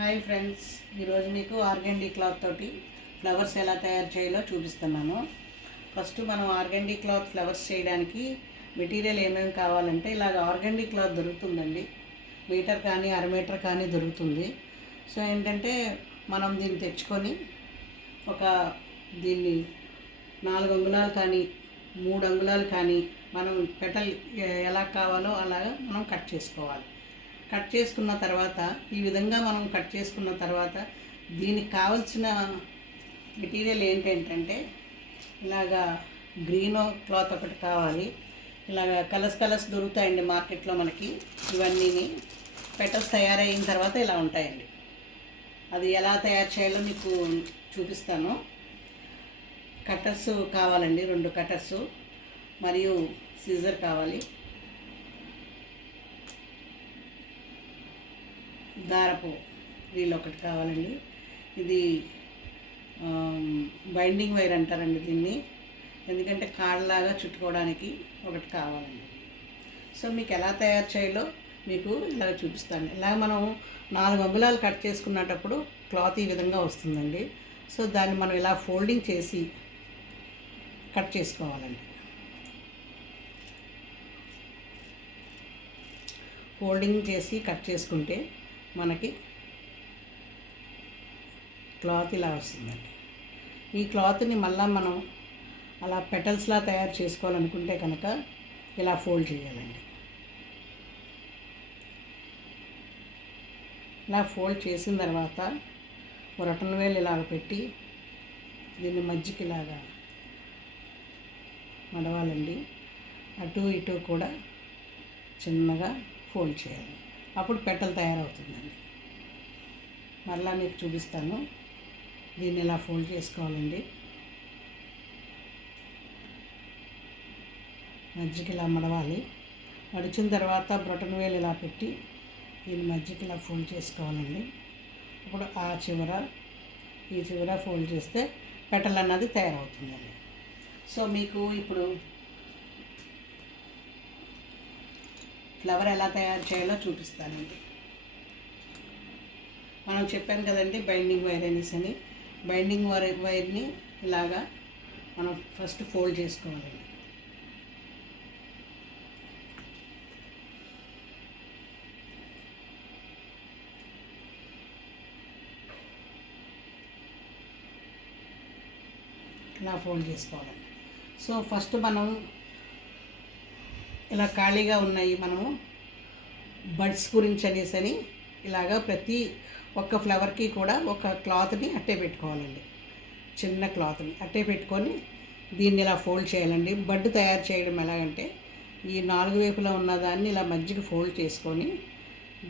Hi friends, ఈరోజు మీకు ఆర్గండీ cloth తోటి ఫ్లవర్స్ ఎలా తయారు చేయాలో చూపిస్తున్నాను. ఫస్ట్ మనం ఆర్గండీ క్లాత్ ఫ్లవర్స్ చేయడానికి మెటీరియల్ ఏమేమి కావాలంటే ఇలాగ ఆర్గండీ క్లాత్ దొరుకుతుందండి. మీటర్ కానీ అరమీటర్ కానీ దొరుకుతుంది. సో ఏంటంటే మనం దీన్ని తెచ్చుకొని ఒక దీన్ని 4 అంగుళాలు కానీ 3 అంగుళాలు కానీ మనం పెటల్ ఎలా కావాలో అలాగా మనం కట్ చేసుకోవాలి. కట్ చేసుకున్న తర్వాత ఈ విధంగా మనం కట్ చేసుకున్న తర్వాత దీనికి కావలసిన మెటీరియల్ ఏంటంటే ఇలాగా గ్రీన్ క్లాత్ ఒకటి కావాలి. ఇలాగ కలర్స్ దొరుకుతాయండి మార్కెట్లో మనకి. ఇవన్నీ పెటల్స్ తయారైన తర్వాత ఇలా ఉంటాయండి. అది ఎలా తయారు చేయాలో మీకు చూపిస్తాను. కట్టర్స్ కావాలండి, 2 కట్టర్స్ మరియు సీజర్ కావాలి. దారపు వీల్ ఒకటి కావాలండి. ఇది బైండింగ్ వైర్ అంటారండి దీన్ని, ఎందుకంటే కాళ్ళలాగా చుట్టుకోవడానికి ఒకటి కావాలండి. సో మీకు ఎలా తయారు చేయాలో మీకు ఇలాగ చూపిస్తాను. ఇలా మనం 4 అంగుళాలు కట్ చేసుకున్నప్పుడు క్లాత్ ఈ విధంగా వస్తుందండి. సో దాన్ని మనం ఇలా ఫోల్డింగ్ చేసి కట్ చేసుకోవాలండి. ఫోల్డింగ్ చేసి కట్ చేసుకుంటే మనకి క్లాత్ ఇలా వస్తుందండి. ఈ క్లాత్ని మళ్ళీ మనం అలా పెటల్స్లా తయారు చేసుకోవాలనుకుంటే కనుక ఇలా ఫోల్డ్ చేయాలండి. ఇలా ఫోల్డ్ చేసిన తర్వాత రొటన్ వేలు ఇలాగ పెట్టి దీన్ని మధ్యకి ఇలాగా మడవాలండి. అటు ఇటు కూడా చిన్నగా ఫోల్డ్ చేయాలి. అప్పుడు పెటల్ తయారవుతుందండి. మళ్ళీ మీకు చూపిస్తాను. దీన్ని ఇలా ఫోల్డ్ చేసుకోవాలండి. మధ్యకి ఇలా మడవాలి. మడిచిన తర్వాత బ్రొటన్ వేలు ఇలా పెట్టి దీన్ని మధ్యకి ఇలా ఫోల్డ్ చేసుకోవాలండి. ఇప్పుడు ఆ చివర ఈ చివర ఫోల్డ్ చేస్తే పెటల్ అన్నది తయారవుతుందండి. సో మీకు ఇప్పుడు ఫ్లవర్ ఎలా తయారు చేయాలో చూపిస్తానండి. మనం చెప్పాను కదండి బైండింగ్ వైర్ అనేసి. బైండింగ్ వైర్ని ఇలాగా మనం ఫస్ట్ ఫోల్డ్ చేసుకోవాలండి. ఇలా ఫోల్డ్ చేసుకోవాలండి. సో ఫస్ట్ మనం ఇలా ఖాళీగా ఉన్నాయి మనము బడ్స్ గురించి అనేసి ఇలాగా ప్రతి ఒక్క ఫ్లవర్కి కూడా ఒక క్లాత్ని అట్టే పెట్టుకోవాలండి. చిన్న క్లాత్ని అట్టే పెట్టుకొని దీన్ని ఇలా ఫోల్డ్ చేయాలండి. బడ్ తయారు చేయడం ఎలాగంటే ఈ 4 వైపులా ఉన్న దాన్ని ఇలా మధ్యకి ఫోల్డ్ చేసుకొని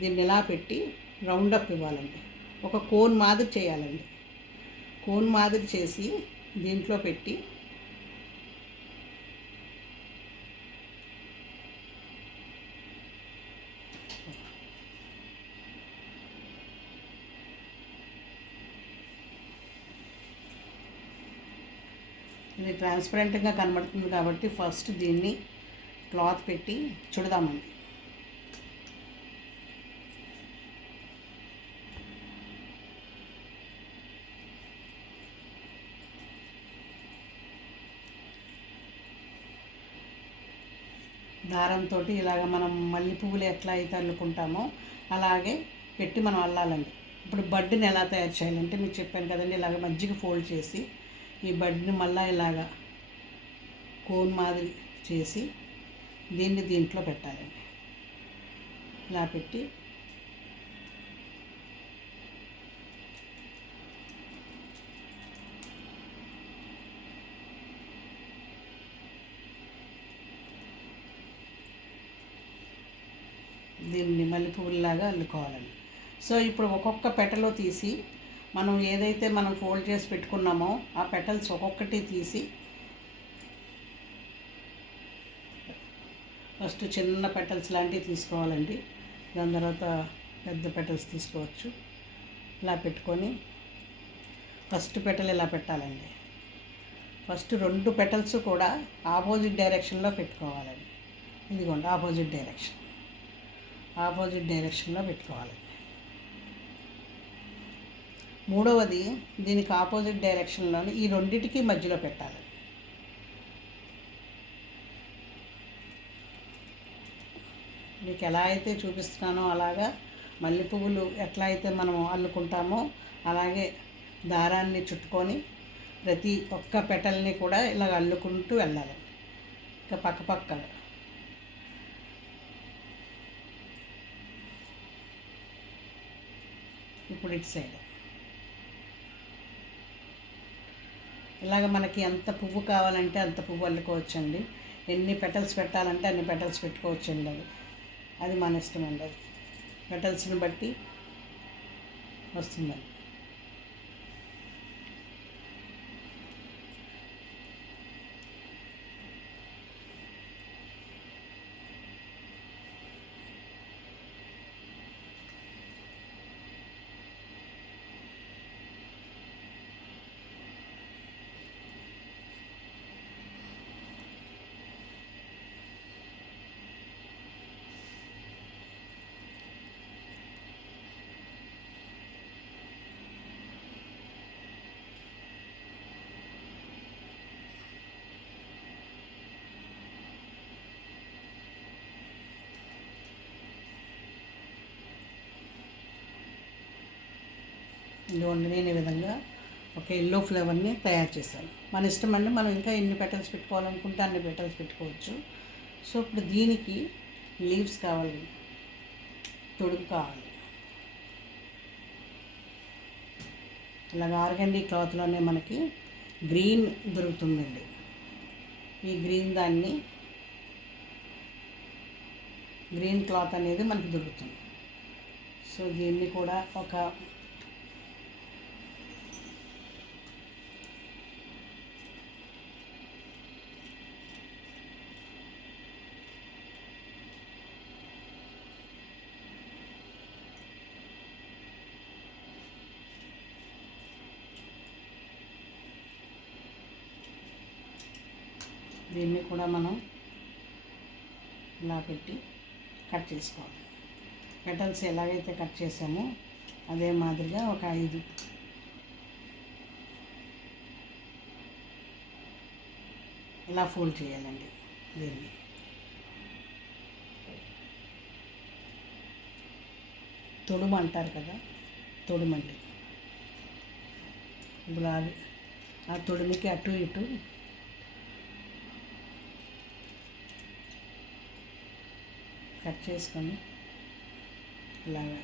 దీన్ని ఇలా పెట్టి రౌండప్ ఇవ్వాలండి. ఒక కోన్ మాదిరి చేయాలండి. కోన్ మాదిరి చేసి దీంట్లో పెట్టి ఇది ట్రాన్స్పరెంట్గా కనబడుతుంది కాబట్టి ఫస్ట్ దీన్ని క్లాత్ పెట్టి చుడదామండి. దారంతో ఇలాగ మనం మల్లె పువ్వులు ఎట్లా అయితే అల్లుకుంటామో అలాగే పెట్టి మనం అల్లాలండి. ఇప్పుడు బడ్ని ఎలా తయారు చేయాలంటే మీకు చెప్పాను కదండి, ఇలాగ మధ్యకి ఫోల్డ్ చేసి ఈ బడ్ని మళ్ళీ ఇలాగా కోన్ మాదిరి చేసి దీన్ని దీంట్లో పెట్టాలండి. ఇలా పెట్టి దీన్ని మల్లె పువ్వులాగా అల్లుకోవాలండి. సో ఇప్పుడు ఒక్కొక్క పెటలో తీసి మనం ఏదైతే మనం ఫోల్డ్ చేసి పెట్టుకున్నామో ఆ పెటల్స్ ఒక్కొక్కటి తీసి ఫస్ట్ చిన్న పెటల్స్ లాంటివి తీసుకోవాలండి. దాని తర్వాత పెద్ద పెటల్స్ తీసుకోవచ్చు. ఇలా పెట్టుకొని ఫస్ట్ పెటల్ ఇలా పెట్టాలండి. ఫస్ట్ 2 పెటల్స్ కూడా ఆపోజిట్ డైరెక్షన్లో పెట్టుకోవాలండి. ఇదిగోండి ఆపోజిట్ డైరెక్షన్లో పెట్టుకోవాలండి. మూడవది దీనికి ఆపోజిట్ డైరెక్షన్లోని ఈ రెండిటికి మధ్యలో పెట్టాలి. మీకు ఎలా అయితే చూపిస్తున్నానో అలాగా మల్లె పువ్వులు ఎట్లా అయితే మనం అల్లుకుంటామో అలాగే దారాన్ని చుట్టుకొని ప్రతి ఒక్క పెటల్ని కూడా ఇలా అల్లుకుంటూ వెళ్ళాలి. ఇంకా పక్క ఇప్పుడు ఇటు సైడ్ ఇలాగ మనకి ఎంత పువ్వు కావాలంటే అంత పువ్వు అల్లుకోవచ్చండి. ఎన్ని పెటల్స్ పెట్టాలంటే అన్ని పెటల్స్ పెట్టుకోవచ్చండి. అది మన ఇష్టం అండి. అది పెటల్స్ని బట్టి వస్తుందండి. ఇదిగోండి నేను ఈ విధంగా ఒక ఎల్లో ఫ్లేవర్ని తయారు చేశాను. మన ఇష్టం అండి, మనం ఇంకా ఎన్ని పెటల్స్ పెట్టుకోవాలనుకుంటే అన్ని పెటల్స్ పెట్టుకోవచ్చు. సో ఇప్పుడు దీనికి లీవ్స్ కావాలి, తొడుగు కావాలి. ఇలాగ ఆర్గండీ క్లాత్లోనే మనకి గ్రీన్ దొరుకుతుందండి. ఈ గ్రీన్ క్లాత్ అనేది మనకి దొరుకుతుంది. సో దీన్ని కూడా దీన్ని కూడా మనం ఇలా పెట్టి కట్ చేసుకోవాలి. పెటల్స్ ఎలాగైతే కట్ చేసామో అదే మాదిరిగా ఒక 5 ఇలా ఫోల్డ్ చేయాలండి. దీన్ని తొడుము అంటారు కదా, తొడుమండి. ఇప్పుడు ఆ తొడుమికి అటు ఇటు కట్ చేసుకొని ఇలాగా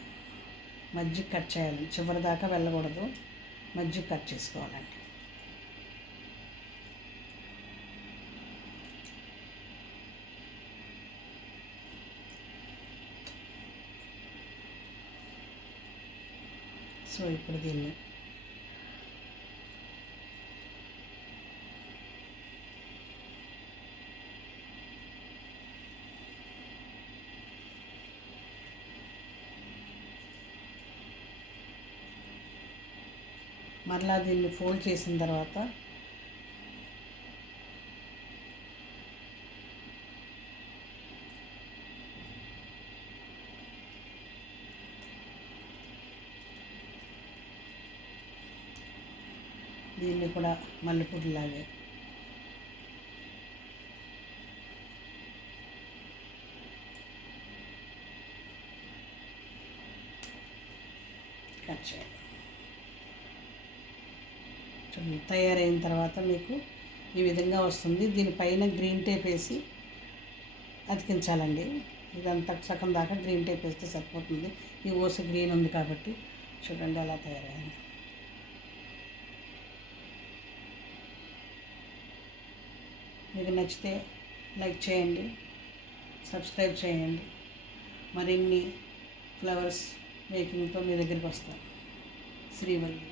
మధ్యకి కట్ చేయాలి. చివరి దాకా వెళ్ళకూడదు, మధ్యకి కట్ చేసుకోవాలండి. సో ఇప్పుడు దీన్ని మరలా దీన్ని ఫోల్డ్ చేసిన తర్వాత దీన్ని కూడా మల్లెపూడిలాగే కట్ చేయాలి. తయారైన తర్వాత మీకు ఈ విధంగా వస్తుంది. దీనిపైన గ్రీన్ టేప్ వేసి అతికించాలండి. ఇదంతా సగం దాకా గ్రీన్ టేప్ వేస్తే సరిపోతుంది. ఈ ఓస గ్రీన్ ఉంది కాబట్టి చూడండి అలా తయారైంది. మీకు నచ్చితే లైక్ చేయండి, సబ్స్క్రైబ్ చేయండి. మరిన్ని ఫ్లవర్స్ మేకింగ్తో మీ దగ్గరికి వస్తాను. శ్రీవల్లి.